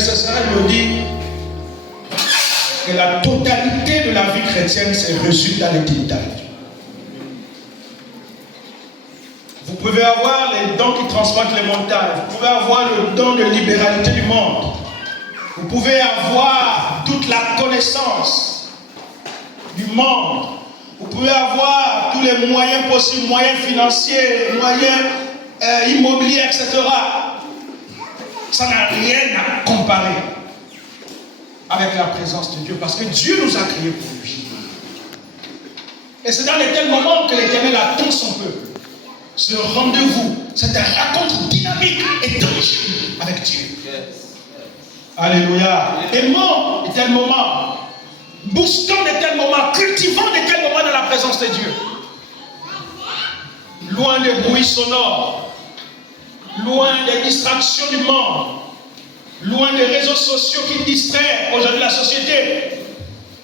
frères et sœurs me dit que la totalité de la vie chrétienne se résume dans l'intimité avec Dieu. Vous pouvez avoir les dons qui transportent les montagnes. Vous pouvez avoir le don de libéralité du monde. Vous pouvez avoir toute la connaissance du monde. Vous pouvez avoir tous les moyens possibles, moyens financiers, moyens immobiliers, etc. Ça n'a rien à comparer avec la présence de Dieu, parce que Dieu nous a créés pour lui. Et c'est dans les tels moments que l'Éternel attend son peuple. Ce rendez-vous, cette rencontre dynamique et tangible avec Dieu. Alléluia. Aimons de tels moments, boostons de tels moments, cultivons de tels moments dans la présence de Dieu. Loin des bruits sonores, loin des distractions du monde, loin des réseaux sociaux qui distraient aujourd'hui la société,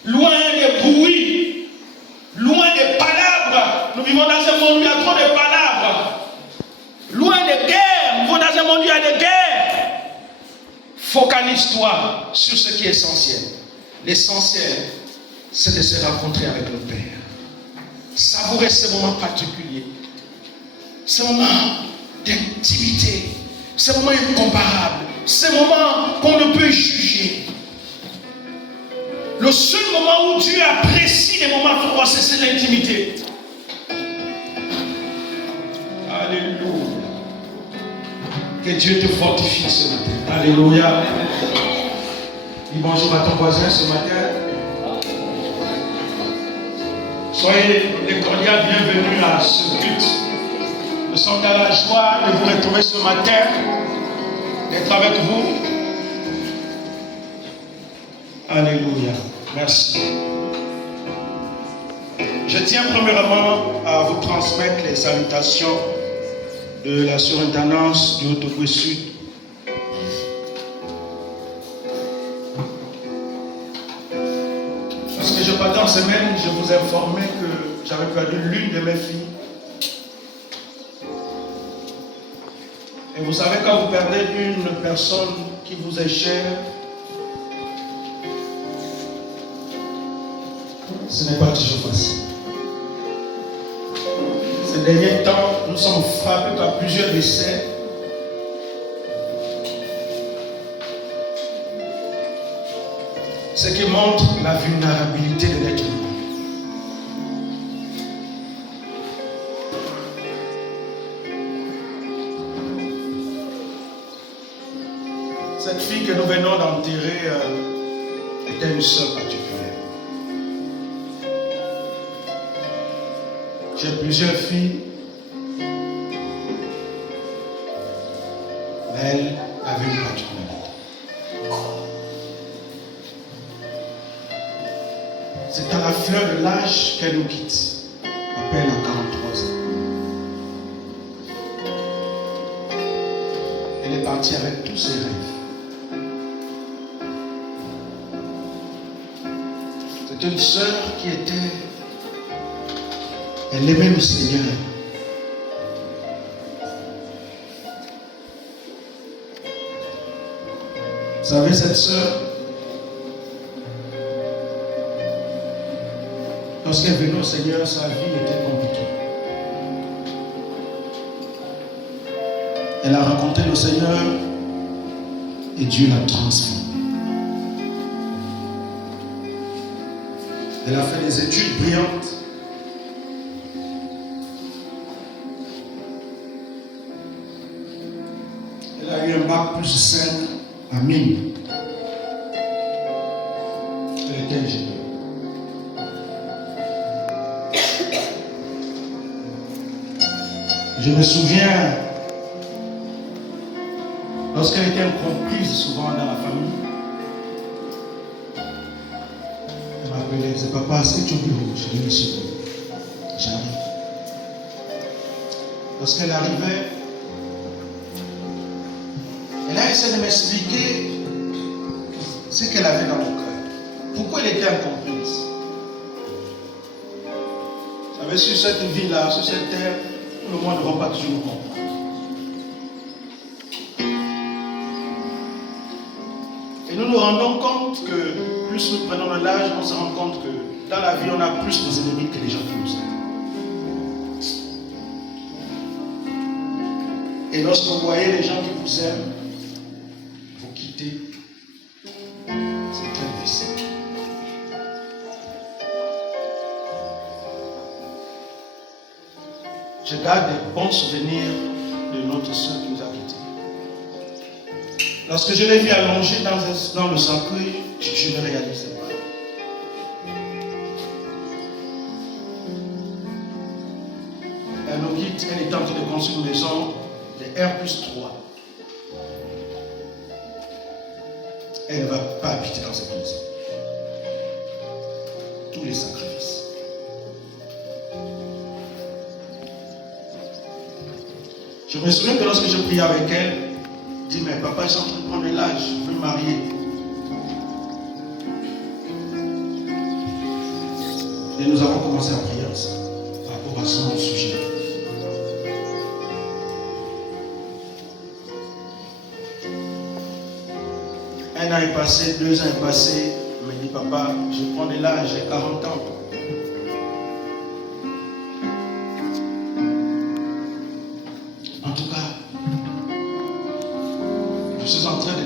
loin des bruits, loin des palabres. Nous vivons dans un monde où il y a trop de palabres. Loin des guerres, nous vivons dans un monde où il y a des guerres. Focalise-toi sur ce qui est essentiel. L'essentiel, c'est de se rencontrer avec le Père. Savourer ces moments particuliers. Ces moments d'intimité. Ces moments incomparables. Ces moments qu'on ne peut juger. Le seul moment où Dieu apprécie les moments pour moi, c'est l'intimité. Alléluia. Que Dieu te fortifie ce matin. Alléluia. Dis bonjour à ton voisin ce matin. Soyez les cordiales bienvenus à ce culte. Nous sommes dans la joie de vous retrouver ce matin, d'être avec vous. Alléluia. Merci. Je tiens premièrement à vous transmettre les salutations de la surintendance du Haut-Togo Sud. Parce que je partais en semaine, je vous informais que j'avais perdu l'une de mes filles. Et vous savez, quand vous perdez une personne qui vous est chère, ce n'est pas toujours facile. Ces derniers temps, nous sommes frappés par plusieurs décès. Ce qui montre la vulnérabilité de l'être humain. Cette fille que nous venons d'enterrer était une sœur particulière. J'ai plusieurs filles, mais elle avait une particularité. C'est à la fleur de l'âge qu'elle nous quitte, à peine à 43 ans. Elle est partie avec tous ses rêves. C'est une sœur qui était... Elle aimait le Seigneur. Vous savez, cette sœur, lorsqu'elle venait au Seigneur, sa vie était compliquée. Elle a rencontré le Seigneur et Dieu l'a transformée. Elle a fait des études brillantes. Elle a eu un bac plus 5 à mine. Elle était ingénieure. Je me souviens, lorsqu'elle était incomprise souvent dans la famille, elle m'appelait, elle disait, papa, est-ce que tu es au bureau? Je dis, monsieur, j'arrive. Lorsqu'elle arrivait, elle a essayé de m'expliquer ce qu'elle avait dans le cœur. Pourquoi elle était incomprise? Vous savez, sur cette vie-là, sur cette terre, le monde ne va pas toujours comprendre. nous nous rendons compte que plus nous prenons de l'âge, on se rend compte que dans la vie, on a plus des ennemis que les gens qui nous aiment. Et lorsque vous voyez les gens qui vous aiment vous quitter, c'est très difficile. Je garde des bons souvenirs de notre soeur qui nous a quittés. Lorsque je l'ai vu allongée dans le cercueil, je ne réalisais pas. Elle nous quitte, elle est en train de construire une maison de R+3. Elle ne va pas habiter dans cette maison. Tous les sacrifices. Je me souviens que lorsque je priais avec elle, je dis, mais papa, je suis en train de prendre l'âge, je veux me marier. Et nous avons commencé à prier ensemble par rapport à son sujet. Un an est passé, 2 ans est passé. Il me dit, papa, je prends de l'âge, j'ai 40 ans. En tout cas, je suis en train de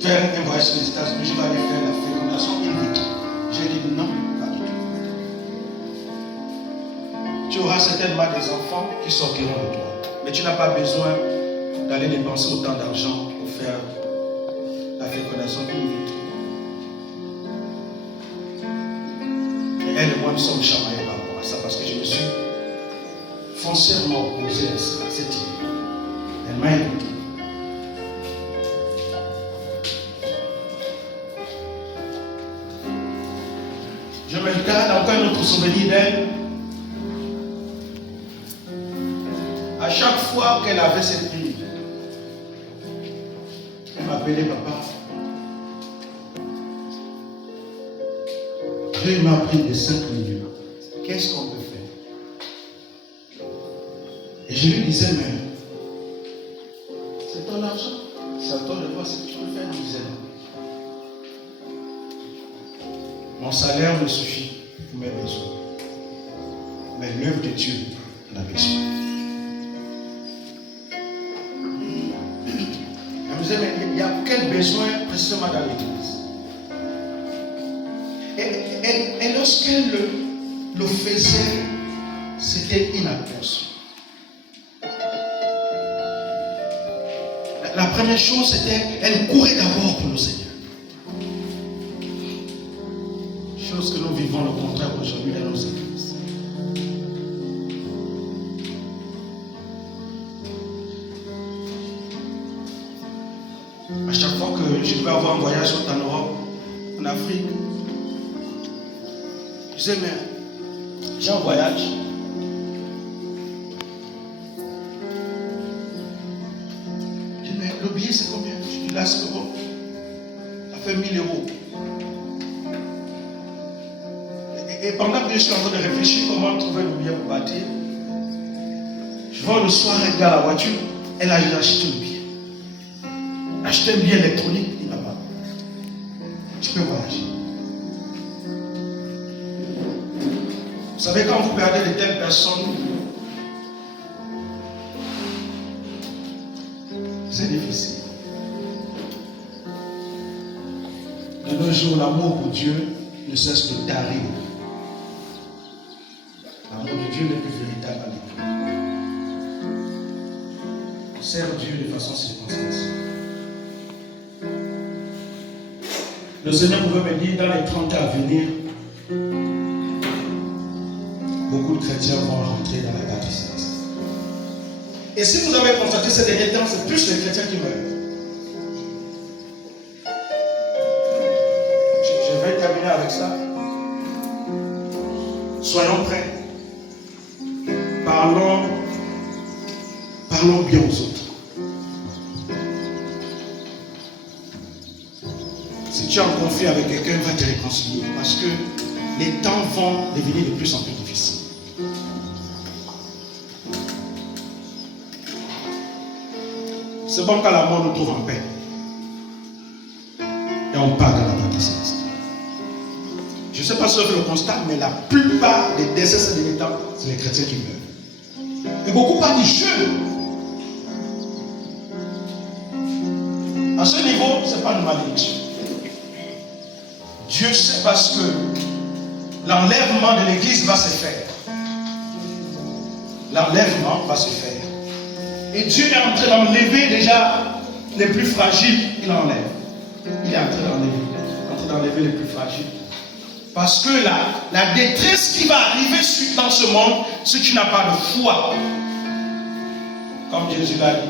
faire un voyage sur les États-Unis, je vais aller faire la fécondation in vitro. J'ai dit non, pas du tout. Tu auras certainement des enfants qui sortiront de toi, mais tu n'as pas besoin d'aller dépenser autant d'argent pour faire la fécondation in vitro. Et elle et moi nous sommes chamaillés par rapport à ça parce que je me suis foncièrement opposé à cette idée. Elle m'a écouté. Je me garde encore un autre souvenir d'elle. À chaque fois qu'elle avait cette nuit, elle m'appelait papa. Dieu m'a pris de 5 millions. Qu'est-ce qu'on peut faire? Et je lui disais, mais c'est ton argent. C'est à toi de voir ce que tu peux faire, disait. Mon salaire me suffit pour mes besoins. Mais l'œuvre de Dieu en a besoin. Elle me disait, mais il y a quel besoin précisément dans l'église? Et lorsqu'elle le faisait, c'était inaperçu. La première chose, c'était qu'elle courait d'abord pour le Seigneur. Chose que nous vivons le contraire aujourd'hui dans nos églises. À chaque fois que je devais avoir un voyage en Europe, en Afrique, je disais, mais j'ai un voyage. Je dis, mais le billet c'est combien? Je dis, là c'est bon. Ça fait 1000 euros. Et pendant que je suis en train de réfléchir comment trouver le billet pour partir, je vois le soir, elle regarde la voiture, elle a acheté le billet. Acheter un billet électronique, il n'a pas. Tu peux voyager. Vous savez, quand vous perdez de telles personnes, c'est difficile. De nos jours, l'amour pour Dieu ne cesse de tarir. L'amour de Dieu n'est plus véritable avec nous. On sert Dieu de façon circonstancielle. Le Seigneur pouvait me dire, dans les 30 ans à venir, beaucoup de chrétiens vont rentrer dans la patrie céleste. Et si vous avez constaté ces derniers temps, c'est plus les chrétiens qui meurent. Je vais terminer avec ça. Soyons prêts. Parlons bien aux autres. Si tu es en conflit avec quelqu'un, va te réconcilier. Parce que les temps vont devenir de plus en plus difficiles. C'est bon quand la mort nous trouve en paix. Et n'iront pas dans la partie céleste. Je ne sais pas si vous faites le constat, mais la plupart des décès ces derniers temps, c'est les chrétiens qui meurent. Et beaucoup parlent du jeûne. À ce niveau, ce n'est pas une malédiction. Dieu sait parce que l'enlèvement de l'église va se faire. L'enlèvement va se faire. Et Dieu est en train d'enlever déjà les plus fragiles, il enlève. Il est en train d'enlever les plus fragiles. Parce que la détresse qui va arriver dans ce monde, c'est que tu n'as pas de foi. Comme Jésus l'a dit.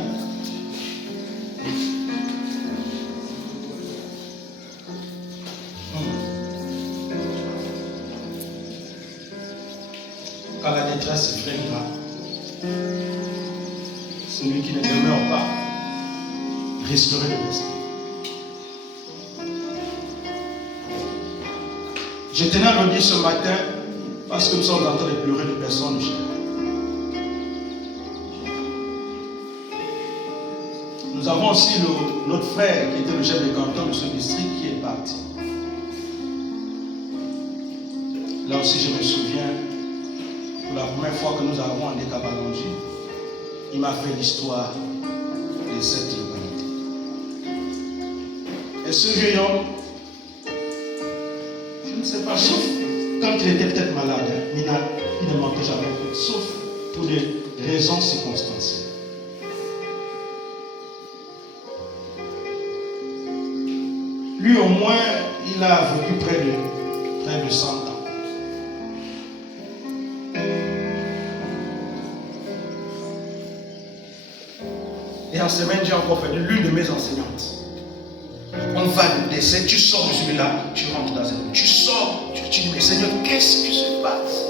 Quand la détresse se freinera, celui qui ne demeure pas risquerait de rester. Je tenais à le dire ce matin parce que nous sommes en train de pleurer de personnes chères. Nous avons aussi notre frère qui était le chef de canton de ce district qui est parti. Là aussi, je me souviens, pour la première fois que nous avons en Décabalongie, il m'a fait l'histoire de cette localité. Et ce vieux homme, je ne sais pas, sauf quand il était peut-être malade, il ne mentait jamais, sauf pour des raisons circonstancielles. Lui au moins, il a vécu près de 100 ans. Et en semaine, j'ai encore perdu l'une de mes enseignantes. On va le décès, tu sors de celui-là, tu rentres dans un. Tu sors, tu dis, mais Seigneur, qu'est-ce qui se passe?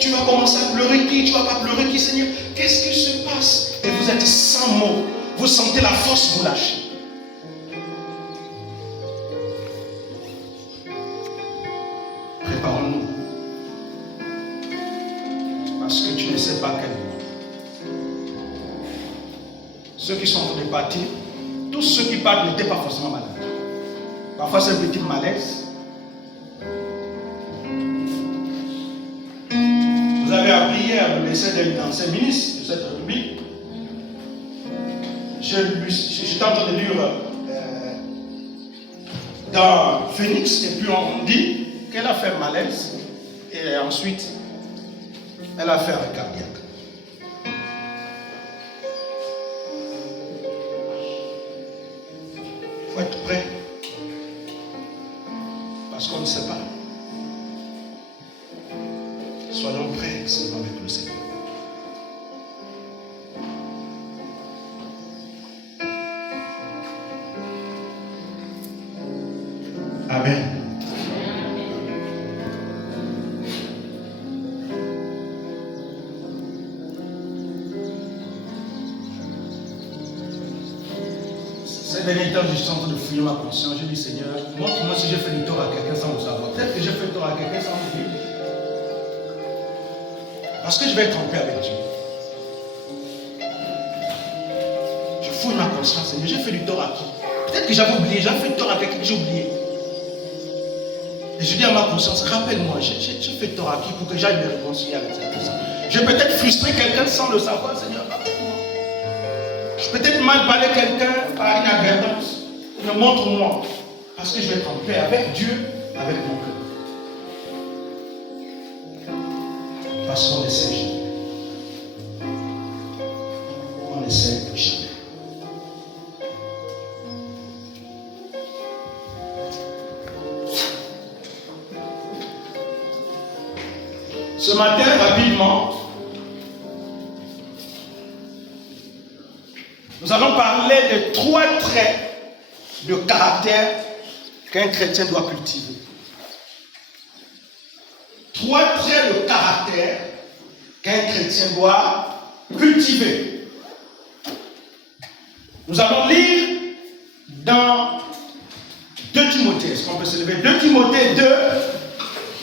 Tu vas commencer à pleurer qui? Tu ne vas pas pleurer qui, Seigneur? Qu'est-ce qui se passe? Et vous êtes sans mots. Vous sentez la force vous lâcher. Préparons-nous. Parce que tu ne sais pas quel moment. Ceux qui sont en train de partir, tous ceux qui partent n'étaient pas forcément malades. Parfois c'est un petit malaise. Vous avez appris hier le décès d'un ancien ministre de cette république. J'étais en train de lire dans Phoenix et puis on dit qu'elle a fait un malaise et ensuite elle a fait un cardiaque. Il faut être prêt. Parce qu'on ne sait pas. Soyons prêts seulement avec le Seigneur. Amen. Ces derniers temps, je suis en train de fouiller ma conscience. Je dis, Seigneur, montre-moi si j'ai fait du tort à quelqu'un sans le savoir. Peut-être que j'ai fait du tort à quelqu'un sans le dire. Parce que je vais être en paix avec Dieu. Je fouille ma conscience, Seigneur. J'ai fait du tort à qui? Peut-être que j'avais oublié. J'avais fait du tort à quelqu'un que j'ai oublié. Et je dis à ma conscience, rappelle-moi, j'ai fait tort à qui pour que j'aille me réconcilier avec cette personne. J'ai peut-être frustré quelqu'un sans le savoir, Seigneur, rappelle-moi. Je peux peut-être mal parler quelqu'un par inadvertance. Mais montre-moi. Parce que je vais être en paix avec Dieu, avec mon cœur. Parce qu'on ne sait jamais. On ne sait jamais. Ce matin, rapidement, nous allons parler de 3 traits de caractère qu'un chrétien doit cultiver. 3 traits de caractère qu'un chrétien doit cultiver. Nous allons lire dans 2 Timothée. Est-ce qu'on peut se lever? 2 Timothée 2,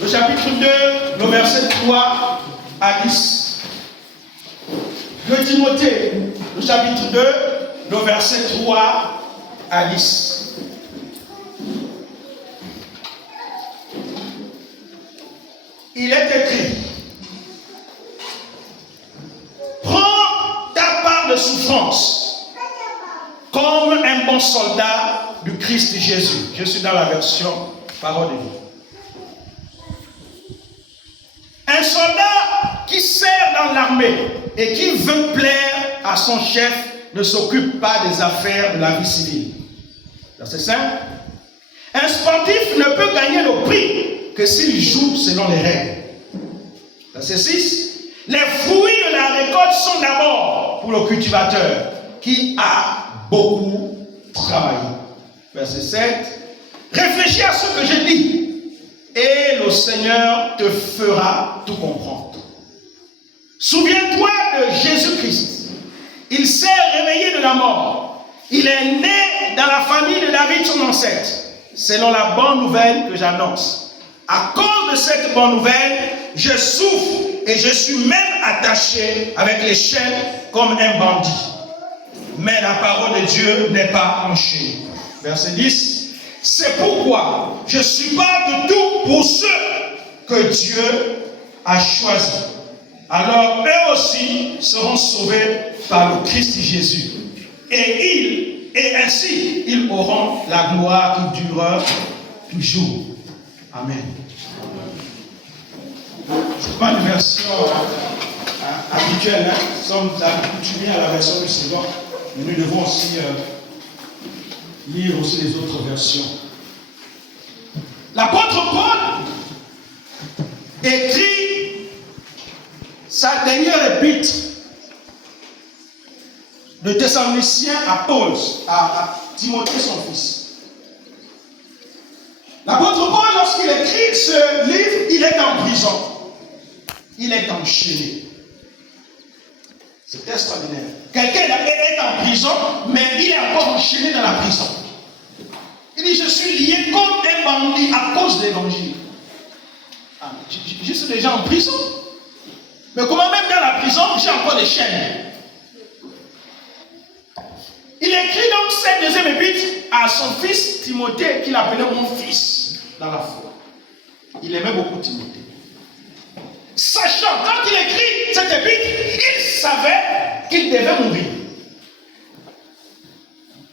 le chapitre 2, le verset 3 à 10. 2 Timothée, le chapitre 2, le verset 3 à 10. Il est écrit, prends ta part de souffrance comme un bon soldat du Christ Jésus. Je suis dans la version Parole de Dieu. Un soldat qui sert dans l'armée et qui veut plaire à son chef ne s'occupe pas des affaires de la vie civile. C'est simple. Un sportif ne peut gagner le prix que s'il joue selon les règles. Verset 6. Les fruits de la récolte sont d'abord pour le cultivateur qui a beaucoup travaillé. Verset 7. Réfléchis à ce que je dis et le Seigneur te fera tout comprendre. Souviens-toi de Jésus-Christ. Il s'est réveillé de la mort. Il est né dans la famille de David, son ancêtre, selon la bonne nouvelle que j'annonce. À cause de cette bonne nouvelle, je souffre et je suis même attaché avec les chaînes comme un bandit. Mais la parole de Dieu n'est pas enchaînée. Verset 10. C'est pourquoi je supporte tout pour ceux que Dieu a choisis. Alors eux aussi seront sauvés par le Christ Jésus. Et ainsi, ils auront la gloire qui durera toujours. Amen. C'est pas une version habituelle. Nous sommes accoutumés à la version du Seigneur. Mais nous devons aussi lire aussi les autres versions. L'apôtre Paul écrit sa dernière épître de Thessaloniciens à Paul, à Timothée son fils. L'apôtre Paul, lorsqu'il écrit ce livre, il est en prison. Il est enchaîné. C'est extraordinaire. Quelqu'un est en prison, mais il est encore enchaîné dans la prison. Il dit, je suis lié comme un bandit à cause de l'évangile. Ah, je suis déjà en prison. Mais comment même dans la prison, j'ai encore des chaînes. Il écrit donc cette deuxième épître à son fils Timothée, qu'il appelait mon fils dans la foi. Il aimait beaucoup Timothée. Sachant, quand il écrit cette épître, il savait qu'il devait mourir.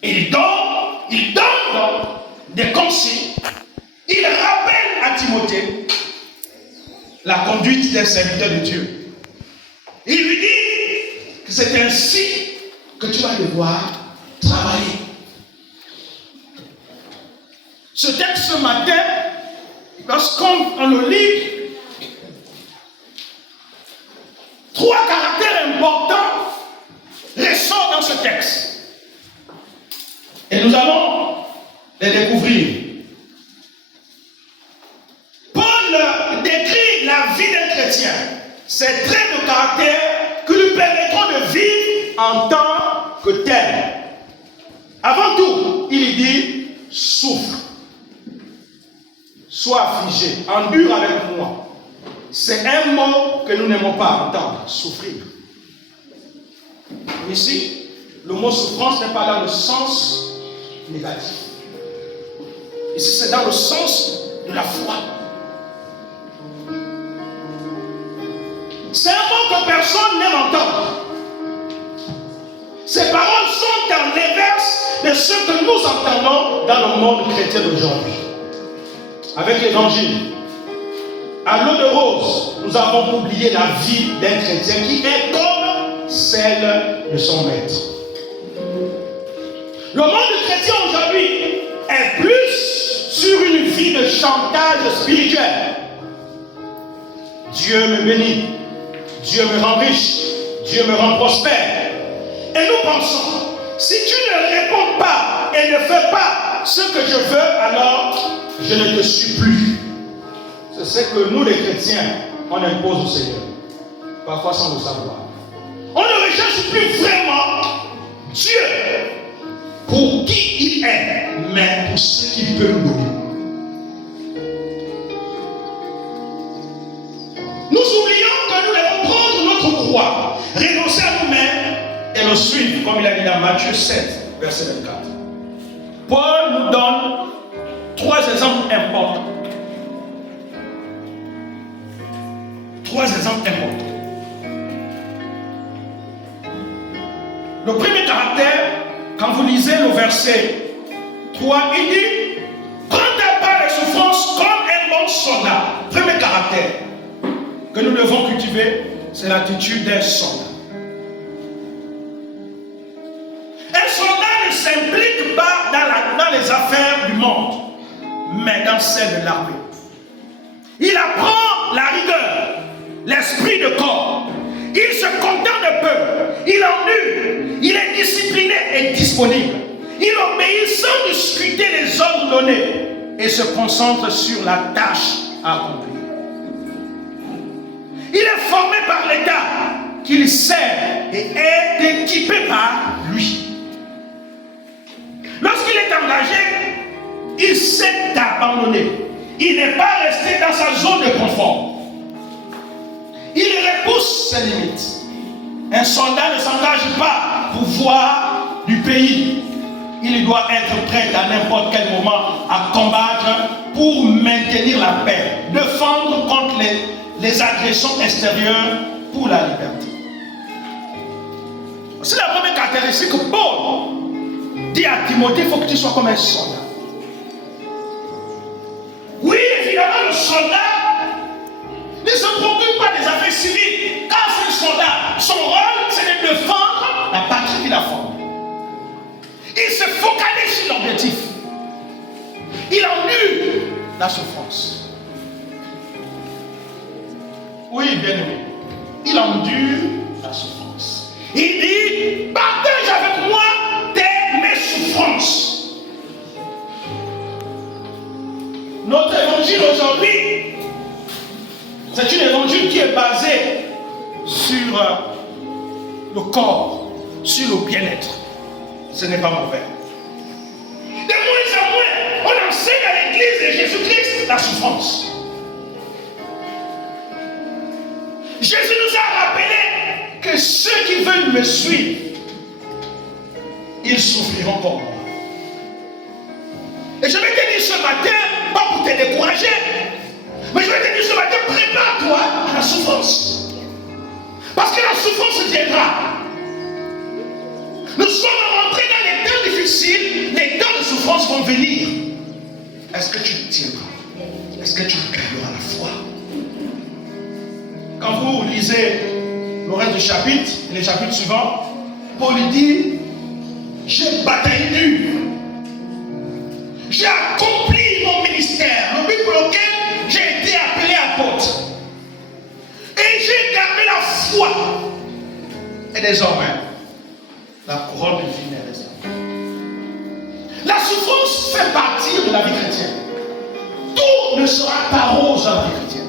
Il donne des consignes. Il rappelle à Timothée la conduite des serviteurs de Dieu. Il lui dit que c'est ainsi que tu vas devoir travailler. Ce texte ce matin, lorsqu'on le lit, trois caractères importants ressortent dans ce texte. Et nous allons les découvrir. Paul décrit la vie d'un chrétien, ses traits de caractère qui lui permettront de vivre en tant que tel. Avant tout, il dit souffre, sois affligé, endure avec moi. C'est un mot que nous n'aimons pas entendre, souffrir. Ici, le mot souffrance n'est pas dans le sens négatif. Ici, c'est dans le sens de la foi. C'est un mot que personne n'aime entendre. Ces paroles sont en l'inverse de ce que nous entendons dans le monde chrétien d'aujourd'hui. Avec l'évangile, à l'eau de rose, nous avons oublié la vie d'un chrétien qui est comme celle de son maître. Le monde chrétien aujourd'hui est plus sur une vie de chantage spirituel. Dieu me bénit, Dieu me rend riche, Dieu me rend prospère. Et nous pensons, si tu ne réponds pas et ne fais pas ce que je veux, alors je ne te suis plus. C'est ce que nous les chrétiens, on impose au Seigneur. Parfois sans le savoir. On ne recherche plus vraiment Dieu pour qui il est, mais pour ce qu'il peut nous donner. Nous oublions que nous devons prendre notre croix, renoncer à nous-mêmes et le suivre, comme il a dit dans Matthieu 7, verset 24. Paul nous donne 3 exemples importants. 3 exemples importants. Le premier caractère, quand vous lisez le verset 3, il dit: prends ta part des souffrances comme un bon soldat. Premier caractère que nous devons cultiver, c'est l'attitude d'un soldat. Un soldat ne s'implique pas dans les affaires du monde, mais dans celles de l'armée. Il apprend la rigueur, l'esprit de corps. Il se contente peu, il endure, il est discipliné et disponible. Il obéit sans discuter les ordres donnés et se concentre sur la tâche à accomplir. Il est formé par l'État qu'il sert et est équipé par lui. Lorsqu'il est engagé, il sait abandonner. Il n'est pas resté dans sa zone de confort. Il repousse ses limites. Un soldat ne s'engage pas pour voir du pays. Il doit être prêt à n'importe quel moment à combattre pour maintenir la paix, défendre contre les agressions extérieures pour la liberté. C'est la première caractéristique que Paul dit à Timothée: il faut que tu sois comme un soldat. Oui, évidemment, le soldat ne se préoccupe pas des affaires civiles. Quand c'est un soldat, son rôle, c'est de défendre la patrie qu'il a formée. Il se focalise sur l'objectif. Il endure la souffrance. Oui, bien aimé. Il endure la souffrance. Il dit: partage avec moi mes souffrances. Notre évangile aujourd'hui, c'est une évangile qui est basée sur le corps, sur le bien-être. Ce n'est pas mauvais. De moins en moins, on enseigne à l'église de Jésus-Christ la souffrance. Jésus nous a rappelé que ceux qui veulent me suivre, ils souffriront comme moi. Et je vais te dire ce matin, pas pour te décourager, mais je vais te dire ce matin, prépare-toi à la souffrance. Parce que la souffrance viendra. Nous sommes rentrés dans les temps difficiles, les temps de souffrance vont venir. Est-ce que tu tiendras? Est-ce que tu garderas la foi? Quand vous lisez le reste du chapitre, et les chapitres suivants, Paul dit: j'ai bataillé dur. J'ai accompli mon ministère, le but pour lequel j'ai été appelé apôtre. Et j'ai gardé la foi. Et désormais, la couronne de vie est réservée. La souffrance fait partie de la vie chrétienne. Tout ne sera pas rose dans la vie chrétienne.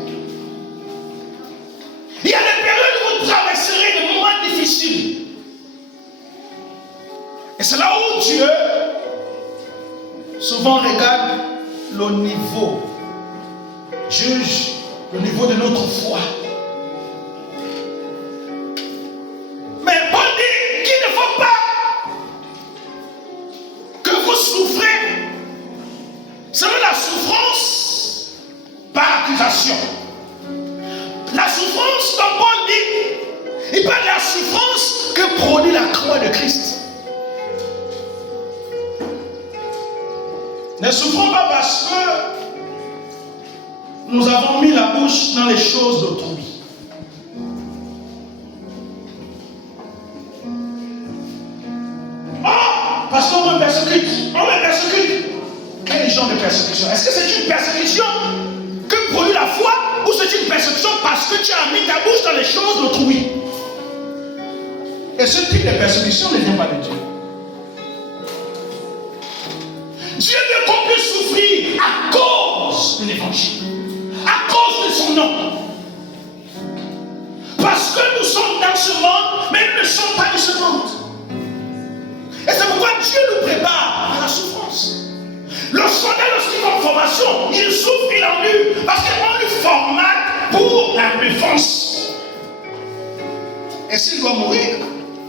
Il y a des périodes où vous traverserez des moments difficiles. Et c'est là où Dieu souvent regarde le niveau, juge le niveau de notre foi. Mais Paul dit qu'il ne faut pas que vous souffrez selon la souffrance par accusation. La souffrance, comme Paul dit, il parle de la souffrance que produit la croix de Christ. Ne souffrons pas parce que nous avons mis la bouche dans les choses d'autrui. Oh, parce qu'on me persécute. On me persécute. Quel genre de persécution? Est-ce que c'est une persécution que produit la foi, ou c'est une persécution parce que tu as mis ta bouche dans les choses d'autrui? Et ce type de persécution ne vient pas de Dieu. Dieu veut qu'on puisse souffrir à cause de l'évangile, à cause de son nom. Parce que nous sommes dans ce monde, mais nous ne sommes pas de ce monde. Et c'est pourquoi Dieu nous prépare à la souffrance. Le soldat, lorsqu'il va en formation, il souffre, il endure, parce qu'on lui formate pour la défense. Et s'il doit mourir,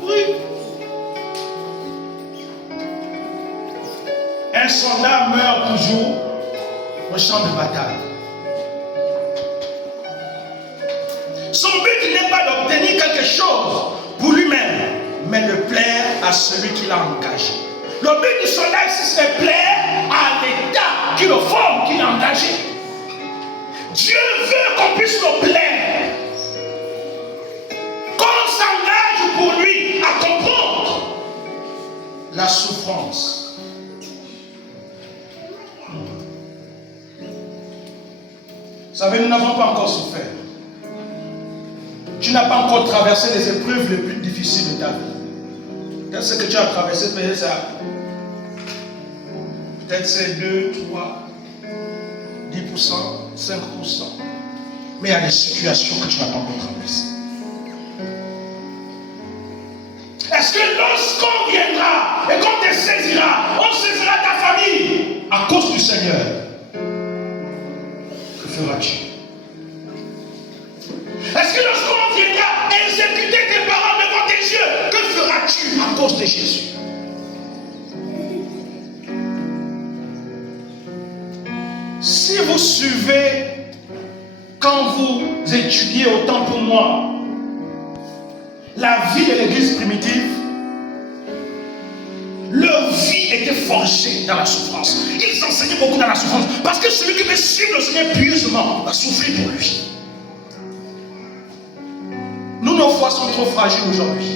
oui. Un soldat meurt toujours au champ de bataille. Son but n'est pas d'obtenir quelque chose pour lui-même, mais de plaire à celui qui l'a engagé. Le but du soldat ici, c'est de plaire à l'État qui le forme, qui l'a engagé. Dieu veut qu'on puisse le plaire. Qu'on s'engage pour lui à comprendre la souffrance. Vous savez, nous n'avons pas encore souffert. Tu n'as pas encore traversé les épreuves les plus difficiles de ta vie. Peut-être ce que tu as traversé, peut-être ça. Peut-être c'est 2, 3, 10%, 5%. Mais il y a des situations que tu n'as pas encore traversées. Est-ce que lorsqu'on viendra et qu'on te saisira, on saisira ta famille à cause du Seigneur? Que feras-tu? Est-ce que lorsqu'on viendra exécuter tes parents devant tes yeux, que feras-tu à cause de Jésus? Si vous suivez, quand vous étudiez autant pour moi, la vie de l'église primitive, leur vie était forgée dans la souffrance. Ils enseignaient beaucoup dans la souffrance. Parce que celui qui veut suivre le Seigneur pieusement va souffrir pour lui. Nous, nos foi sont trop fragiles aujourd'hui.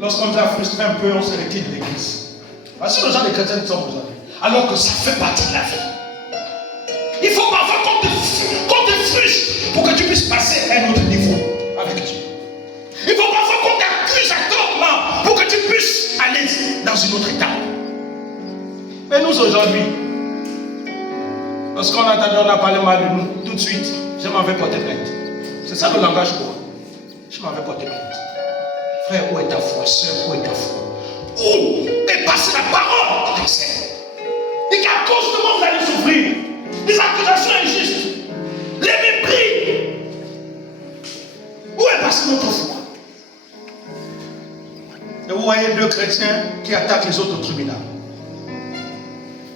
Lorsqu'on nous a frustré un peu, on se retire de l'église. Voici le genre de chrétiens qui sont aujourd'hui. Alors que ça fait partie de la vie. Il faut parfois qu'on te frustre pour que tu puisses passer à un autre niveau avec Dieu. Il faut parfois qu'on t'accuse à tort pour que tu puisses aller dans une autre étape. Mais nous aujourd'hui, lorsqu'on on a parlé mal de nous, tout de suite, je m'en vais porter plainte. C'est ça le langage pour moi. Je m'en vais porter plainte. Frère, où est ta foi? Sœur, où est ta foi? Où est passée la parole de ton Seigneur? Et qu'à cause de moi, vous allez souffrir. Des accusations injustes. Les mépris. Où est passée notre foi? Et vous voyez deux chrétiens qui attaquent les autres au tribunal.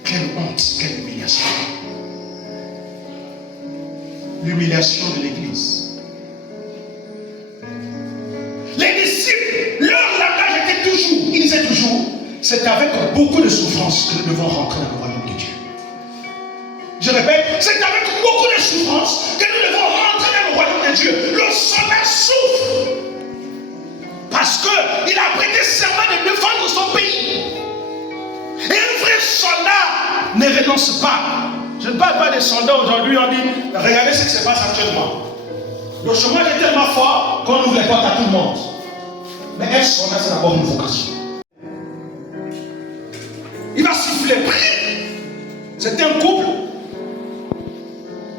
Quelle honte, quelle humiliation. L'humiliation de l'église. Les disciples, leur langage était toujours, ils disaient toujours, c'est avec beaucoup de souffrance que nous devons rentrer dans le royaume de Dieu. Je répète, c'est avec beaucoup de souffrance que nous devons rentrer dans le royaume de Dieu. Le soldat souffre parce qu'il a prêté serment de défendre son pays. Et un vrai soldat ne renonce pas. Je ne parle pas des soldats aujourd'hui, on dit, regardez ce qui se passe actuellement. Le chômage est tellement fort qu'on ouvre les portes à tout le monde. Mais un soldat, c'est d'abord une vocation. Il va siffler. C'est un couple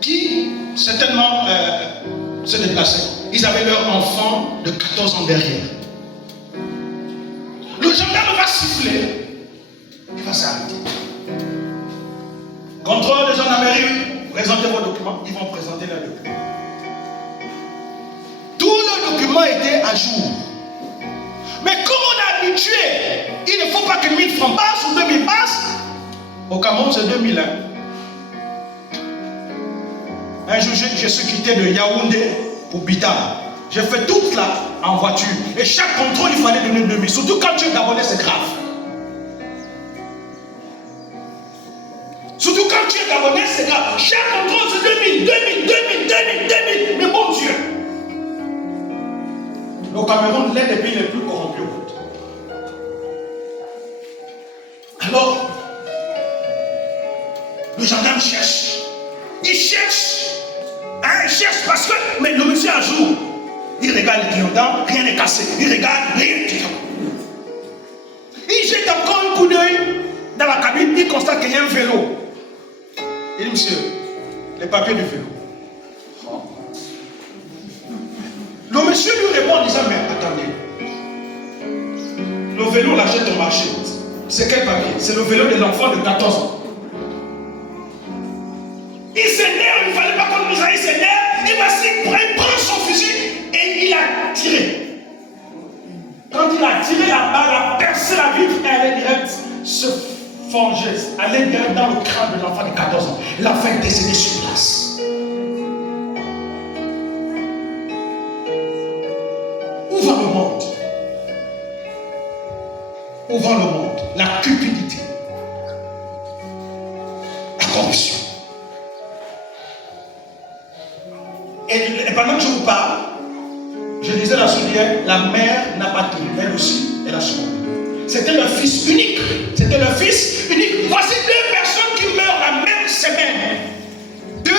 qui, certainement, se déplaçait. Ils avaient leur enfant de 14 ans derrière. Le gendarme va siffler. Il va s'arrêter. Contrôle de gendarmerie, présentez vos documents. Ils vont présenter leurs documents. Tous leurs documents étaient à jour. Mais comme on est habitué, il ne faut pas que 1000 francs passent ou 2000 passent. Au Cameroun, c'est 2000. Un jour, je suis quitté de Yaoundé pour Bita. J'ai fait toute là en voiture. Et chaque contrôle, il fallait donner 2000. Surtout quand tu es Gabonais, c'est grave. Surtout quand tu es Gabonais, c'est grave. Chaque contrôle, c'est 2000. Mais bon Dieu. Le Cameroun, l'un des pays les plus corrompus au monde. Alors, le gendarme cherche. Il cherche. Il cherche parce que, mais le monsieur un jour, il regarde les clients, rien n'est cassé. Il regarde, rien n'est cassé. Il jette encore un coup d'œil dans la cabine, il constate qu'il y a un vélo. Il dit, monsieur, les papiers du vélo. Le monsieur lui répond en disant, mais attendez, le vélo, on l'achète au marché. C'est quel papier? C'est le vélo de l'enfant de 14 ans. Il s'énerve, il ne fallait pas qu'on nous aille s'énerve. Il prend son fusil et il a tiré. Quand il a tiré la balle, la personne l'intérieur dans le crâne de l'enfant de 14 ans. L'enfant est décédé sur place. Où va le monde? Où va le monde? La cupidité, la corruption. Et pendant que je vous parle, je disais la soulière, la mère n'a pas tenu, elle aussi, elle a succombé. C'était le fils unique. C'était le fils unique. Voici deux personnes qui meurent la même semaine. Deux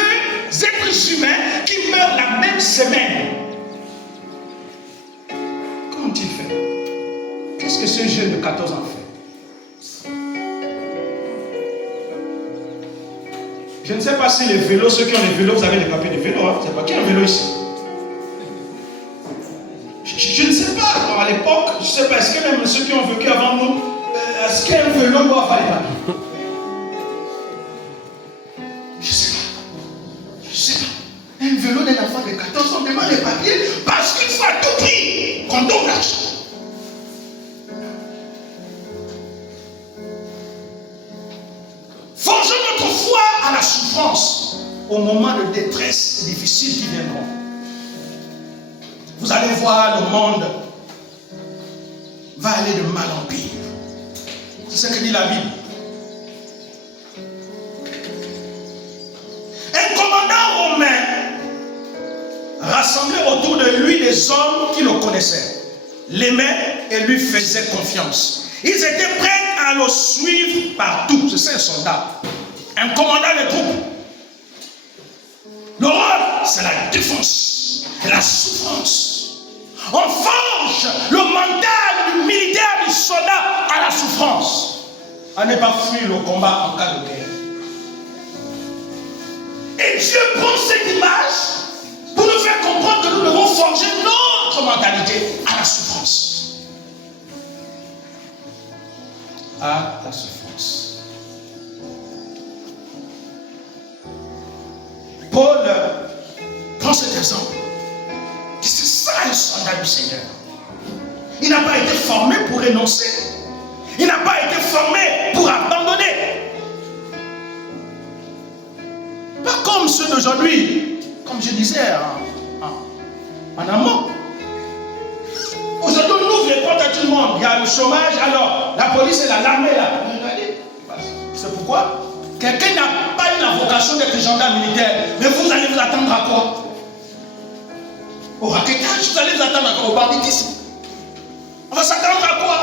êtres humains qui meurent la même semaine. Comment ont-ils fait? Qu'est-ce que ce jeune de 14 ans fait? Je ne sais pas si les vélos, ceux qui ont les vélos, vous avez les papiers de vélo. Hein? C'est pas qui a un vélo ici? Je ne sais pas. Alors à l'époque, je ne sais pas, est-ce que même ceux qui ont vécu avant nous, est-ce qu'un vélo doit avoir les papiers? Je ne sais pas. Je ne sais pas. Un vélo d'un enfant de 14 ans demande les papiers parce qu'il faut à tout prix qu'on donne l'argent. Forgeons notre foi à la souffrance au moment de détresse difficile qui viendront. Vous allez voir, le monde va aller de mal en pire. C'est ce que dit la Bible. Un commandant romain rassemblait autour de lui des hommes qui le connaissaient, l'aimaient et lui faisaient confiance. Ils étaient prêts à le suivre partout. C'est un soldat, un commandant de troupes. Le rôle, c'est la défense et la souffrance. On forge le mental du militaire, du soldat à la souffrance. À ne pas fuir le combat en cas de guerre. Et Dieu prend cette image pour nous faire comprendre que nous devons forger notre mentalité à la souffrance. À la souffrance. Paul prend cet exemple. C'est ça un soldat du Seigneur. Il n'a pas été formé pour renoncer. Il n'a pas été formé pour abandonner. Pas comme ceux d'aujourd'hui, comme je disais en amont. Aujourd'hui, on ouvre les portes à tout le monde. Il y a le chômage, alors la police et l'armée là. Regardez. C'est pourquoi quelqu'un n'a pas eu la vocation d'être gendarme militaire. Mais vous allez vous attendre à quoi? Au raquettage, vous allez vous attendre à quoi? Au banditisme. On va s'attendre à quoi?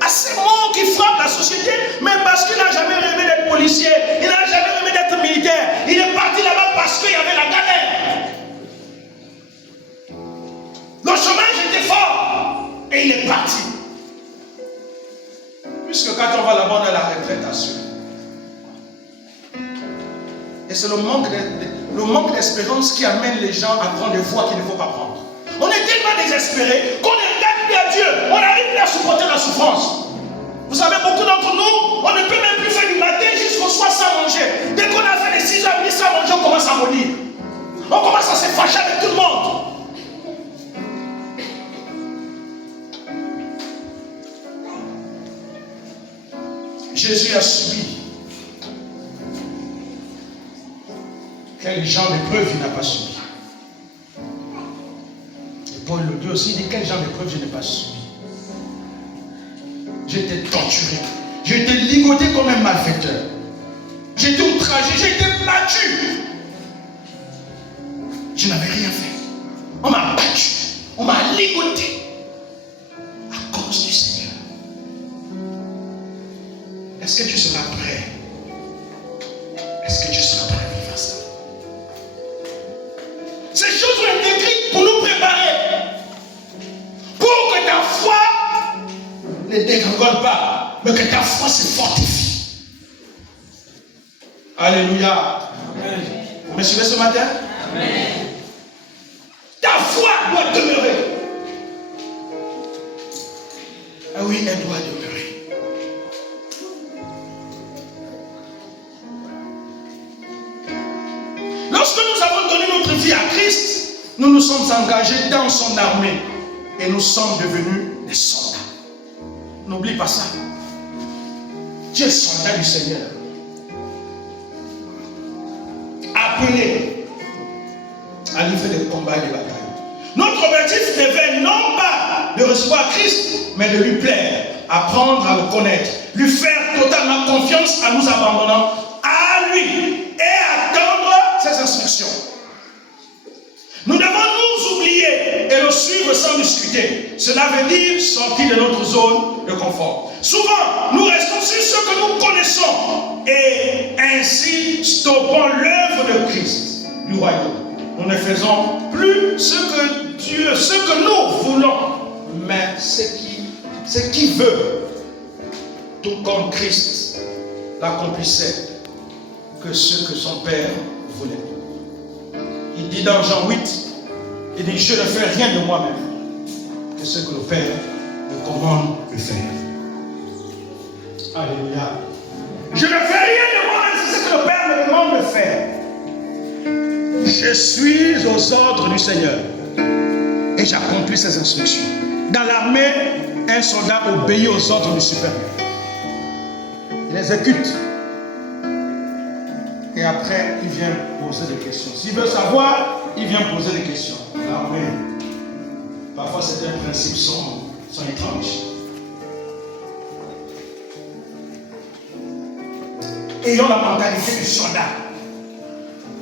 À ces mots qui frappent la société, mais parce qu'il n'a jamais rêvé d'être policier, il n'a jamais rêvé d'être militaire. Il est parti là-bas parce qu'il y avait la galère. Le chômage était fort et il est parti. Puisque quand on va là-bas, on a la retraite assurée. Et c'est le manque d'espérance qui amène les gens à prendre des voies qu'il ne faut pas prendre. On est tellement désespérés qu'on ne regarde plus à Dieu. On n'arrive plus à supporter la souffrance. Vous savez, beaucoup d'entre nous, on ne peut même plus faire du matin jusqu'au soir sans manger. Dès qu'on a fait les 6 heures sans manger, on commence à maudire. On commence à se fâcher avec tout le monde. Jésus a subi quel genre d'épreuve il n'a pas subi. Et Paul le dit aussi, il dit quel genre d'épreuve je n'ai pas subi. J'ai été torturé, j'ai été ligoté comme un malfaiteur, j'ai été outragé, j'ai été battu. Je n'avais rien fait. On m'a battu, on m'a ligoté à cause du Seigneur. Est-ce que tu seras prêt? Est-ce que tu seras prêt à vivre ça? Ces choses ont été écrites pour nous préparer, pour que ta foi ne dégringole pas, mais que ta foi se fortifie. Alléluia. Amen. Vous me suivez ce matin? Amen. Ta foi doit demeurer. Ah oui, elle doit demeurer. Lorsque nous avons donné notre vie à Christ, nous nous sommes engagés dans son armée et nous sommes devenus des soldats. N'oublie pas ça. Tu es soldat du Seigneur. Appelé à livrer des combats et des batailles. Notre objectif devait non pas de recevoir Christ, mais de lui plaire, apprendre à le connaître, lui faire totalement confiance en nous abandonnant à lui et attendre ses instructions. Nous devons nous oublier et le suivre sans discuter. Cela veut dire sortir de notre zone de confort. Souvent, nous restons sur ce que nous connaissons et ainsi stoppons l'œuvre de Christ, du royaume. Nous ne faisons plus ce que Dieu, ce que nous voulons, mais ce qu'il veut, tout comme Christ l'accomplissait, que ce que son Père voulait. Il dit dans Jean 8, il dit, je ne fais rien de moi-même, que ce que le Père me commande de faire. Alléluia. Je ne fais rien de moi-même, c'est ce que le Père me demande de faire. Je suis aux ordres du Seigneur et j'accomplis ses instructions. Dans l'armée, un soldat obéit aux ordres du supérieur. Il exécute. Et après, il vient poser des questions. S'il veut savoir, il vient poser des questions. L'armée, parfois certains principes sont étranges. Ayons la mentalité du soldat.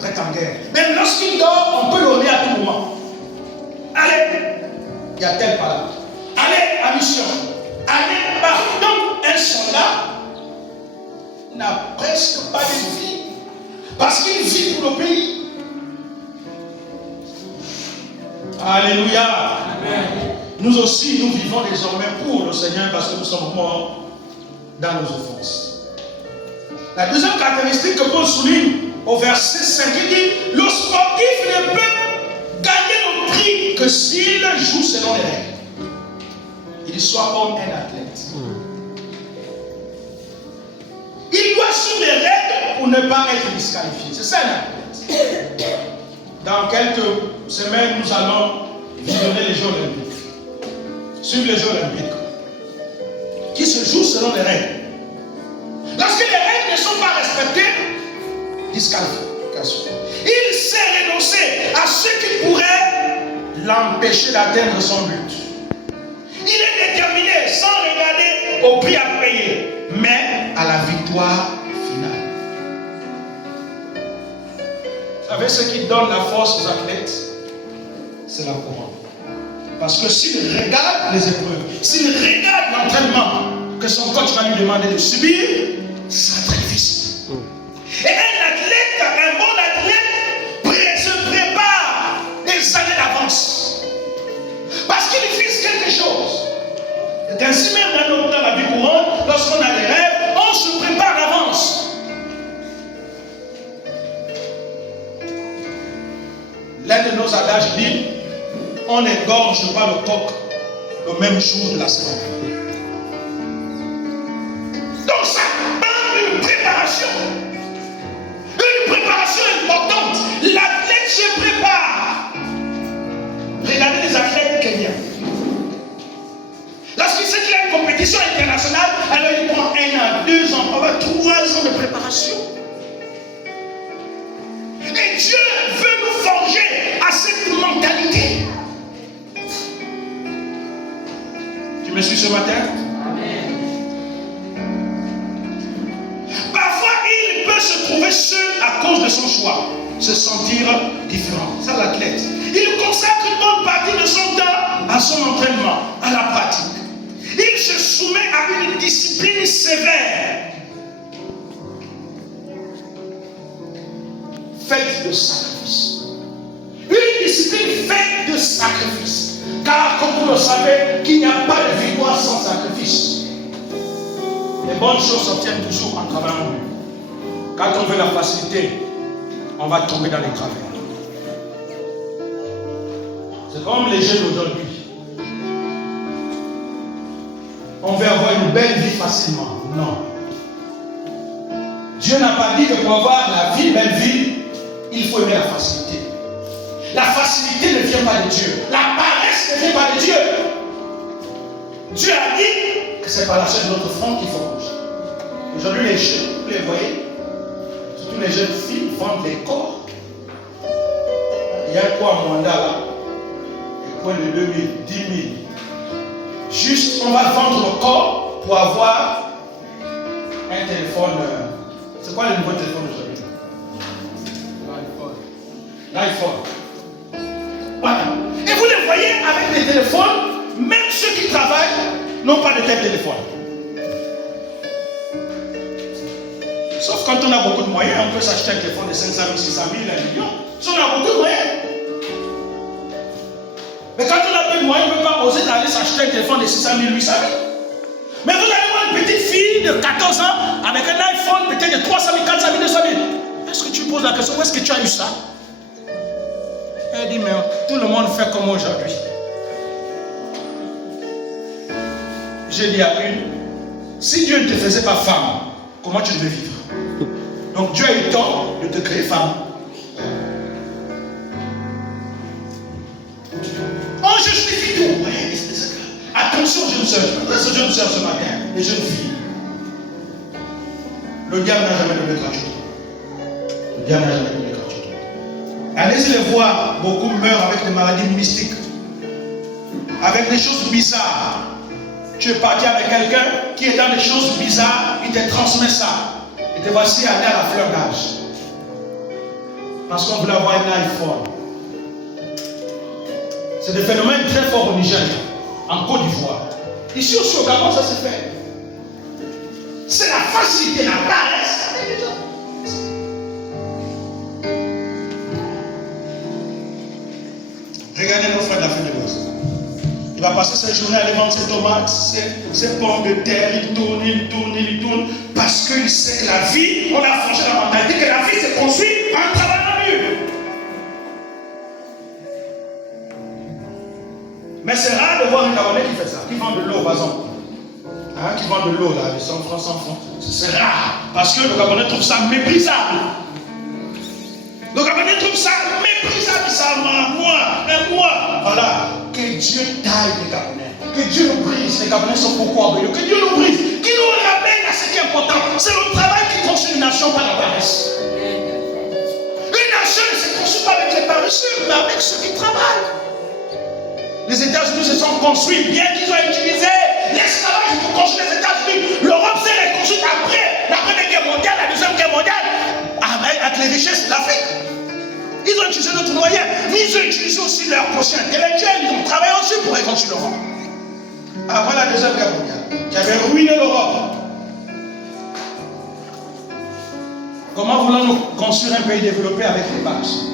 Prêt en guerre. Même lorsqu'il dort, on peut l'honorer à tout moment. Allez, il y a tel par là. Allez, à mission. Allez, par. Donc, un soldat n'a presque pas de vie. Parce qu'il vit pour le pays. Alléluia. Amen. Nous aussi, nous vivons désormais pour le Seigneur parce que nous sommes morts dans nos offenses. La deuxième caractéristique que Paul souligne au verset 5, il dit, le sportif ne peut gagner le prix que s'il joue selon les règles. Il soit comme un athlète. Il doit suivre les règles pour ne pas être disqualifié. C'est ça un athlète. Dans quelques semaines, nous allons visionner les Jeux Olympiques. Suivre les Jeux Olympiques. Qui se jouent selon les règles. Lorsque les règles ne sont pas respectées, disqualification. Il sait renoncer à ce qui pourrait l'empêcher d'atteindre son but. Il est déterminé sans regarder au prix à payer, mais à la victoire finale. Vous savez ce qui donne la force aux athlètes? C'est la couronne. Parce que s'il regarde les épreuves, s'il regarde l'entraînement que son coach va lui demander de subir, ça sera très difficile. Et un bon athlète se prépare des années d'avance. Parce qu'il vise quelque chose. Et ainsi même dans la vie courante, lorsqu'on a des rêves, on se prépare d'avance. L'un de nos adages dit, on n'égorge pas le coq le même jour de la semaine. Donc ça demande une préparation. Une préparation importante. L'athlète se prépare. Regardez les athlètes kenyans. Lorsqu'il sait qu'il y a une compétition internationale, alors il prend 1 an, 2 ans, parfois 3 ans de préparation. Et Dieu veut nous forger à cette mentalité. Tu me suis ce matin? Amen. Parfois, il peut se trouver seul à cause de son choix, se sentir différent. C'est l'athlète. Il consacre une bonne partie de son temps à son entraînement, à la pratique. Il se soumet à une discipline sévère, faite de sacrifice. Une discipline faite de sacrifice. Car, comme vous le savez, qu'il n'y a pas de victoire sans sacrifice. Les bonnes choses s'obtiennent toujours en travaillant dur. Quand on veut la facilité, on va tomber dans les travers. C'est comme les jeunes d'aujourd'hui. On veut avoir une belle vie facilement. Non. Dieu n'a pas dit que pour avoir la vie, belle vie, il faut aimer la facilité. La facilité ne vient pas de Dieu. La paresse ne vient pas de Dieu. Dieu a dit que c'est par la chair de notre front qu'il faut manger. Aujourd'hui, les jeunes, vous les voyez, surtout les jeunes filles vendent les corps. Il y a quoi à Mwanda là? Et quoi de 2000, 10 000. Juste, on va vendre le corps pour avoir un téléphone. C'est quoi le nouveau téléphone aujourd'hui? L'iPhone. Voilà. Et vous les voyez avec les téléphones, même ceux qui travaillent n'ont pas de tel téléphone. Sauf quand on a beaucoup de moyens, on peut s'acheter un téléphone de 500 000, 600 000, 1 million. Si on a beaucoup de moyens. Mais quand on a peu de moyens, on ne peut pas oser d'aller s'acheter un téléphone de 600 000, 800 000. Mais vous allez voir une petite fille de 14 ans avec un iPhone peut-être de 300 000, 400 000, 200 000. Est-ce que tu poses la question, où est-ce que tu as eu ça? Elle dit, mais tout le monde fait comme aujourd'hui. J'ai dit à une, si Dieu ne te faisait pas femme, comment tu devais vivre? Donc Dieu a eu tort de te créer femme. On justifie tout. Attention, jeunes sœurs, ce matin, les jeunes filles. Le diable n'a jamais donné gratuit. Le diable n'a jamais donné gratuit. Allez-y les voir, beaucoup meurent avec des maladies mystiques, avec des choses bizarres. Tu es parti avec quelqu'un qui est dans des choses bizarres, il te transmet ça. Et te voici aller à la fleur d'âge. Parce qu'on voulait avoir un iPhone. C'est des phénomènes très forts au Niger, en Côte d'Ivoire. Ici aussi au Gabon, ça se fait. C'est la facilité, la paresse. Regardez nos frères d'Afrique de l'Ouest. Il va passer sa journée à aller vendre ses tomates, ses pommes de terre, il tourne, parce qu'il sait que la vie, on a forgé la mentalité que la vie se construit en travaillant dur. Mais c'est rare de voir un Gabonais qui fait ça, qui vend de l'eau, par exemple. Hein, qui vend de l'eau, là, 100 francs, 100 francs. C'est rare, parce que le Gabonais trouve ça méprisable. Le Gabonais trouve ça méprisable, ça, moi. Voilà. Que Dieu taille les Gabonais. Que Dieu nous brise. Les Gabonais sont beaucoup orgueilleux. Que Dieu nous brise. Qu'il nous ramène à ce qui est important. C'est le travail qui construit une nation par la paresse. Une nation ne se construit pas avec les paresseux, mais avec ceux qui travaillent. Les États-Unis se sont construits, bien qu'ils ont utilisé l'esclavage pour construire les États-Unis. L'Europe s'est reconstruite après la Première Guerre mondiale, la Deuxième Guerre mondiale, avec les richesses de l'Afrique. Ils ont utilisé notre moyen, mais ils ont utilisé aussi leurs prochains intellectuels. Ils ont travaillé aussi pour reconstruire l'Europe. Après la Deuxième Guerre mondiale, qui avait ruiné l'Europe. Comment voulons-nous construire un pays développé avec les bases?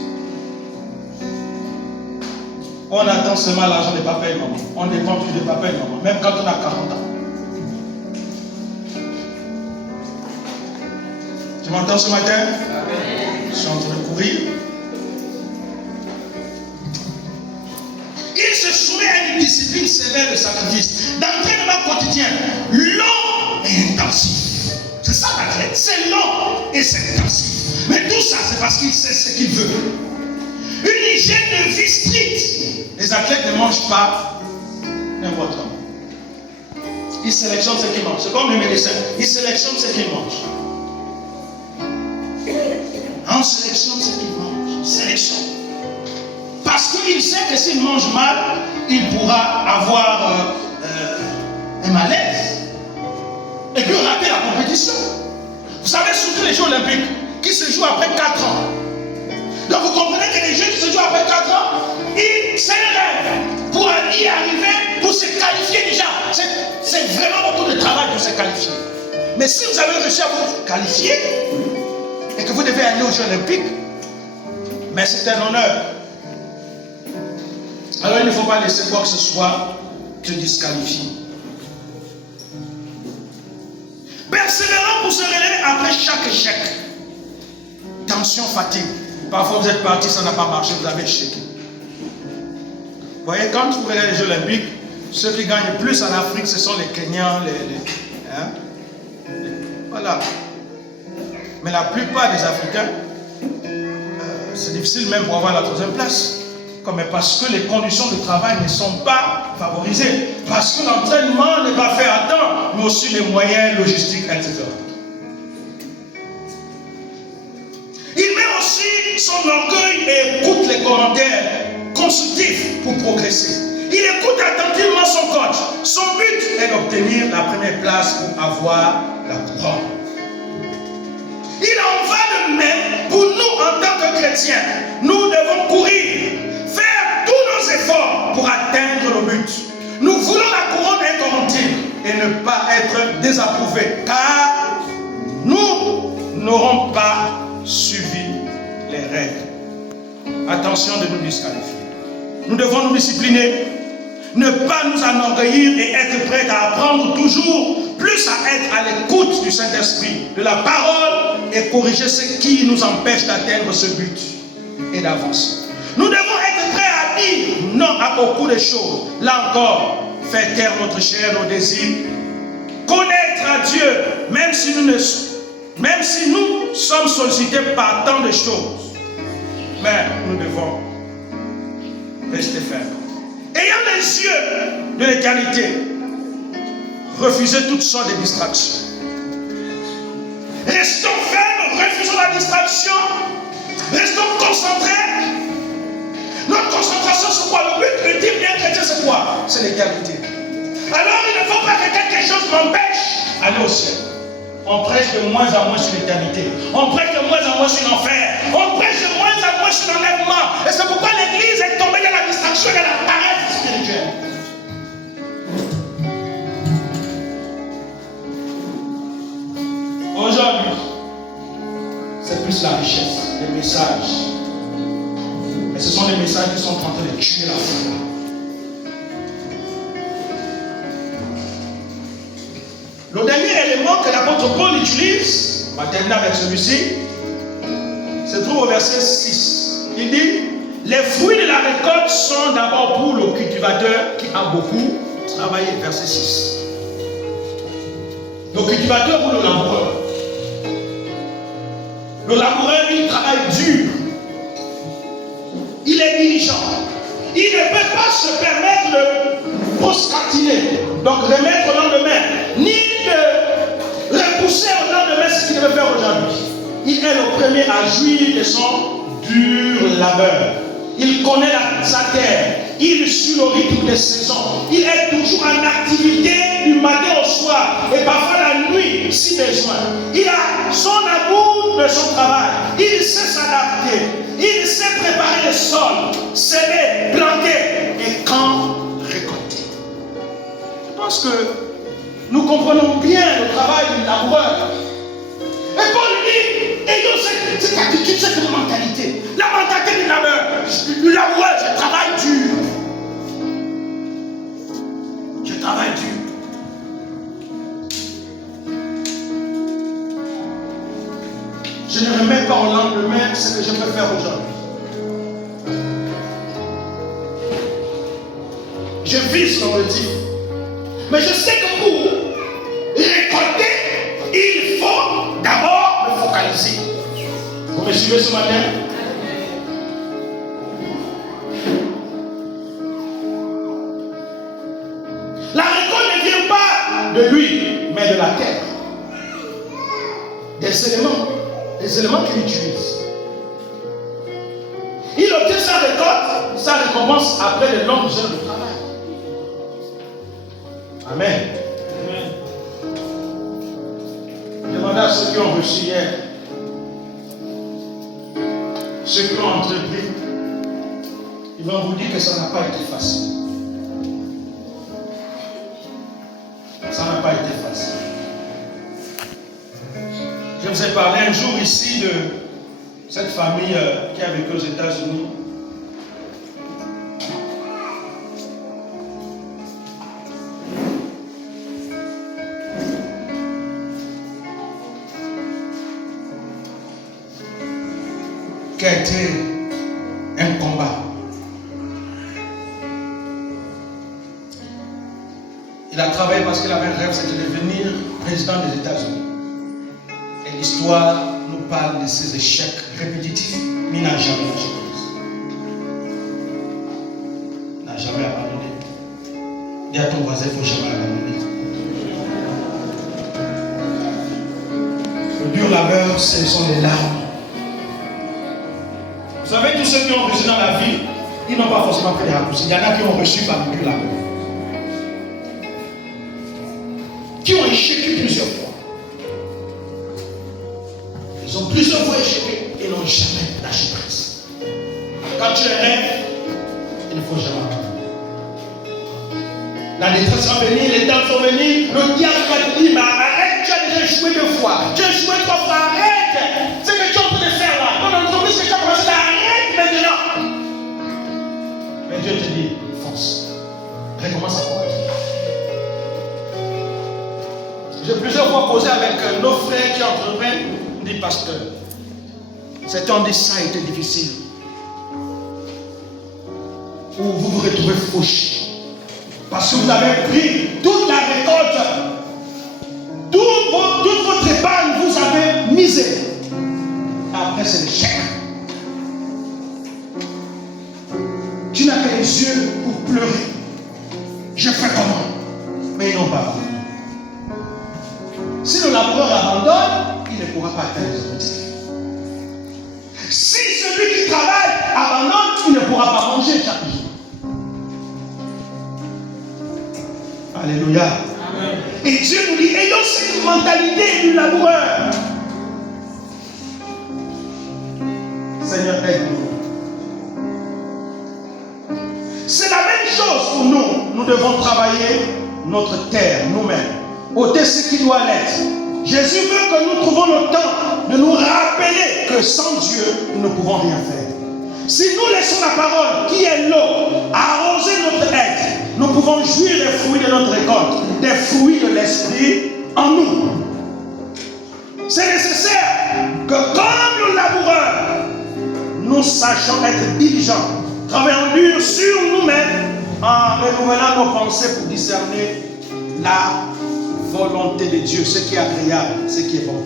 On attend seulement l'argent de papa et maman. On dépend plus de papa et maman, même quand on a 40 ans. Tu m'entends ce matin? Je suis en train de courir. Il se soumet à une discipline sévère de sacrifice, d'entraînement quotidien, long et intensif. C'est ça l'athlète, c'est long et c'est intensif. Mais tout ça, c'est parce qu'il sait ce qu'il veut. Une hygiène de vie stricte. Les athlètes ne mangent pas n'importe quoi. Ils sélectionnent ce qu'ils mangent. C'est comme les médecins. Ils sélectionnent ce qu'ils mangent. On sélectionne ce qu'ils mangent. Sélectionne. Parce qu'il sait que s'il mange mal, il pourra avoir un malaise. Et puis rater la compétition. Vous savez, surtout les Jeux Olympiques, qui se jouent après 4 ans. Donc vous comprenez que les Jeux qui se jouent après 4 ans, c'est un rêve. Pour y arriver, pour se qualifier déjà. C'est vraiment beaucoup de travail pour se qualifier. Mais si vous avez réussi à vous qualifier, et que vous devez aller aux Jeux Olympiques, mais c'est un honneur. Alors il ne faut pas laisser quoi que ce soit te disqualifier. Persévérant pour se relever après chaque échec. Tension, fatigue. Parfois vous êtes parti, ça n'a pas marché, vous avez échoué. Vous voyez, quand vous regardez les Jeux Olympiques, ceux qui gagnent le plus en Afrique, ce sont les Kenyans, voilà. Mais la plupart des Africains, c'est difficile même pour avoir la 3e place. Comme parce que les conditions de travail ne sont pas favorisées. Parce que l'entraînement n'est pas fait à temps, mais aussi les moyens logistiques, etc. son orgueil et écoute les commentaires constructifs pour progresser. Il écoute attentivement son coach. Son but est d'obtenir la première place pour avoir la couronne. Il en va de même pour nous en tant que chrétiens. Nous devons courir, faire tous nos efforts pour atteindre nos buts. Nous voulons la couronne incorruptible et ne pas être désapprouvés, car nous n'aurons pas suivi les règles. Attention de nous disqualifier. Nous devons nous discipliner, ne pas nous enorgueillir et être prêts à apprendre toujours plus à être à l'écoute du Saint-Esprit, de la parole et corriger ce qui nous empêche d'atteindre ce but et d'avancer. Nous devons être prêts à dire non à beaucoup de choses. Là encore, faire taire notre chair, nos désirs, connaître à Dieu, même si nous sommes sollicités par tant de choses. Mais nous devons rester fermes. Ayant les yeux de l'éternité, refusez toutes sortes de distractions. Restons fermes, refusons la distraction. Restons concentrés. Notre concentration, c'est quoi? Le but ultime d'un chrétien, c'est quoi? C'est l'éternité. Alors, il ne faut pas que quelque chose m'empêche d'aller au ciel. On prêche de moins en moins sur l'éternité. On prêche de moins en moins sur l'enfer. On prêche de moins en moins sur l'enlèvement. Et c'est pourquoi l'église est tombée dans la distraction et dans la paresse spirituelle. Aujourd'hui, c'est plus la richesse, les messages. Mais ce sont les messages qui sont en train de tuer la foi. Le dernier élément que l'apôtre Paul utilise, on va terminer avec celui-ci, se trouve au verset 6. Il dit, les fruits de la récolte sont d'abord pour le cultivateur qui a beaucoup travaillé. Verset 6. Le cultivateur ou le laboureur. Le laboureur, il travaille dur. Il est diligent. Il ne peut pas se permettre de procrastiner, donc remettre au lendemain, ni de repousser au lendemain ce qu'il devait faire aujourd'hui. Il est le premier à jouir de son dur labeur. Il connaît sa terre. Il suit le rythme des saisons. Il est toujours en activité du matin au soir et parfois la nuit si besoin. Il a son amour de son travail. Il sait s'adapter. Il sait préparer le sol, s'aimer, planter et quand récolter. Je pense que nous comprenons bien le travail du laboureur. Et Paul dit, ayons cette attitude, cette mentalité. La mentalité du laboureur, je travaille dur. Je travaille dur. Je ne remets pas au lendemain ce que je peux faire aujourd'hui. Je vise l'objectif. Mais je sais que pour récolter, il faut d'abord me focaliser. Vous me suivez ce matin? La récolte ne vient pas de lui, mais de la terre. Des éléments qu'il utilise. Il obtient sa récolte, sa récompense après de longues heures de travail. Amen. Demandez à ceux qui ont reçu hier, ceux qui ont entrepris, ils vont vous dire que ça n'a pas été facile. Ça n'a pas été facile. Je vous ai parlé un jour ici de cette famille qui a vécu aux États-Unis. Qui a été un combat. Il a travaillé parce qu'il avait un rêve, c'était de devenir président des États-Unis. Et l'histoire nous parle de ses échecs répétitifs, mais il n'a jamais lâché prise. Il n'a jamais abandonné. Dis à ton voisin, il ne faut jamais abandonner. Le dur labeur, ce sont les larmes. ceux qui ont reçu dans la vie, ils n'ont pas forcément fait des raccourcis. Il y en a qui ont reçu par Dieu la mort. Qui ont échoué plusieurs fois. Ils ont plusieurs fois échoué et n'ont jamais lâché prise. Quand tu rêves, il ne faut jamais attendre. La détresse va venir, les dents vont venir, le diable va te dire, mais arrête, tu as déjà échoué 2 fois, tu as échoué 3 fois, arrête. C'est que tu es en train de faire là. Dans l'entreprise que tu as commencé, arrête maintenant. Mais Dieu te dit, fonce. Recommence à croire. J'ai plusieurs fois posé avec nos frères qui entreprennent, dit pasteur, c'est un des ça a été difficile. Où vous vous retrouvez fauché. Parce que vous avez pris toute la récolte, toute votre épargne, vous avez misé. Après, c'est l'échec. Tu n'as que les yeux pour pleurer. Je fais comment? Mais ils n'ont pas abandonné. Si le laboureur abandonne, il ne pourra pas atteindre les objectifs. Si celui qui travaille abandonne, il ne pourra pas manger chaque jour. Alléluia. Amen. Et Dieu nous dit, ayons cette mentalité du laboureur. Seigneur, aide-nous. C'est la même chose pour nous. Nous devons travailler notre terre, nous-mêmes. Ôter ce qui doit l'être. Jésus veut que nous trouvions le temps de nous rappeler que sans Dieu, nous ne pouvons rien faire. Si nous laissons la parole, qui est l'eau, arroser notre être, nous pouvons jouir des fruits de notre récolte, des fruits de l'esprit en nous. C'est nécessaire que comme le laboureur, nous sachions être diligents, travaillant dur sur nous-mêmes, en renouvelant nos pensées pour discerner la volonté de Dieu, ce qui est agréable, ce qui est bon.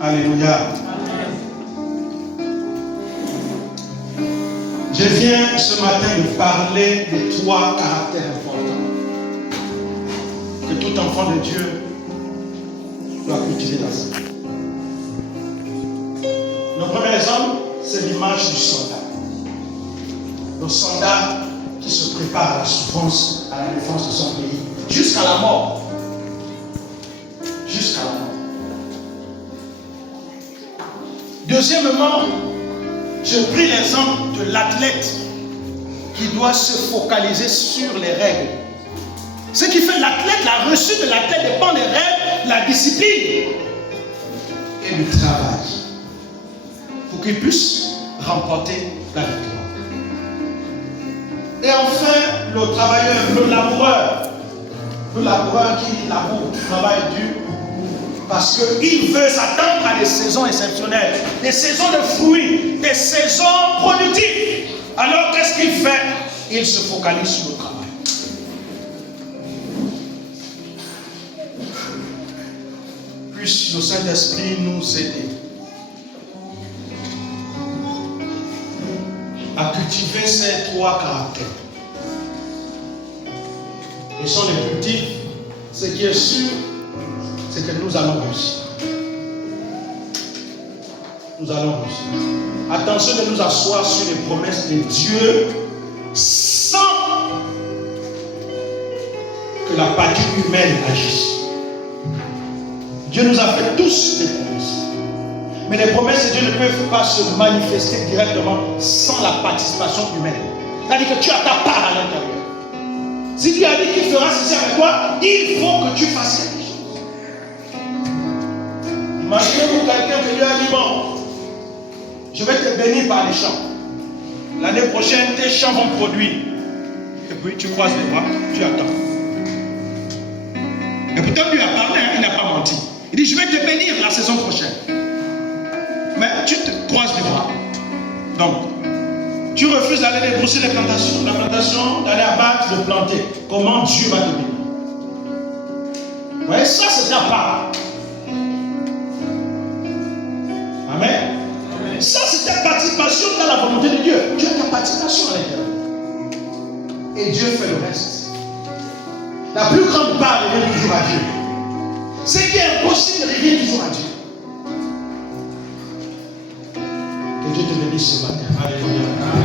Alléluia. Je viens ce matin de parler de 3 caractères importants que tout enfant de Dieu doit cultiver dans sa vie. Le premier exemple, c'est l'image du soldat. Le soldat qui se prépare à la souffrance, à la défense de son pays, jusqu'à la mort. Jusqu'à la mort. Deuxièmement, je pris l'exemple de l'athlète qui doit se focaliser sur les règles. Ce qui fait l'athlète, la reçue de l'athlète dépend des règles, la discipline et du travail pour qu'il puisse remporter la victoire. Et enfin, le travailleur, le laboureur qui laboure, travaille dur, parce qu'il veut s'attendre à des saisons exceptionnelles, des saisons de fruits, des saisons productives. Alors qu'est-ce qu'il fait? Il se focalise sur le travail. Puisse le Saint-Esprit nous aider à cultiver ces 3 caractères. Ils sont les cultifs. Ce qui est sûr, c'est que nous allons réussir. Nous allons réussir. Attention de nous asseoir sur les promesses de Dieu sans que la partie humaine agisse. Dieu nous a fait tous des promesses. Mais les promesses de Dieu ne peuvent pas se manifester directement sans la participation humaine. C'est-à-dire que tu as ta part à l'intérieur. Si Dieu a dit qu'il fera ceci avec toi, il faut que tu fasses quelque chose. Imaginez-vous quelqu'un qui lui a dit, bon, je vais te bénir par les champs. L'année prochaine, tes champs vont produire. Et puis tu croises les bras, tu attends. Et pourtant, lui a parlé, il n'a pas menti. Il dit, je vais te bénir la saison prochaine. Mais tu te croises les bras. Donc, tu refuses d'aller débrousser les plantations, la plantation, d'aller abattre, de planter. Comment Dieu va te bénir? Vous voyez, ça c'est ta part. Amen. Ça c'est ta participation dans la volonté de Dieu. Tu as ta participation à l'intérieur. Et Dieu fait le reste. La plus grande part revient toujours à Dieu. Ce qui est impossible revient toujours à Dieu. Que Dieu te bénisse. bénisse ce matin. Alléluia.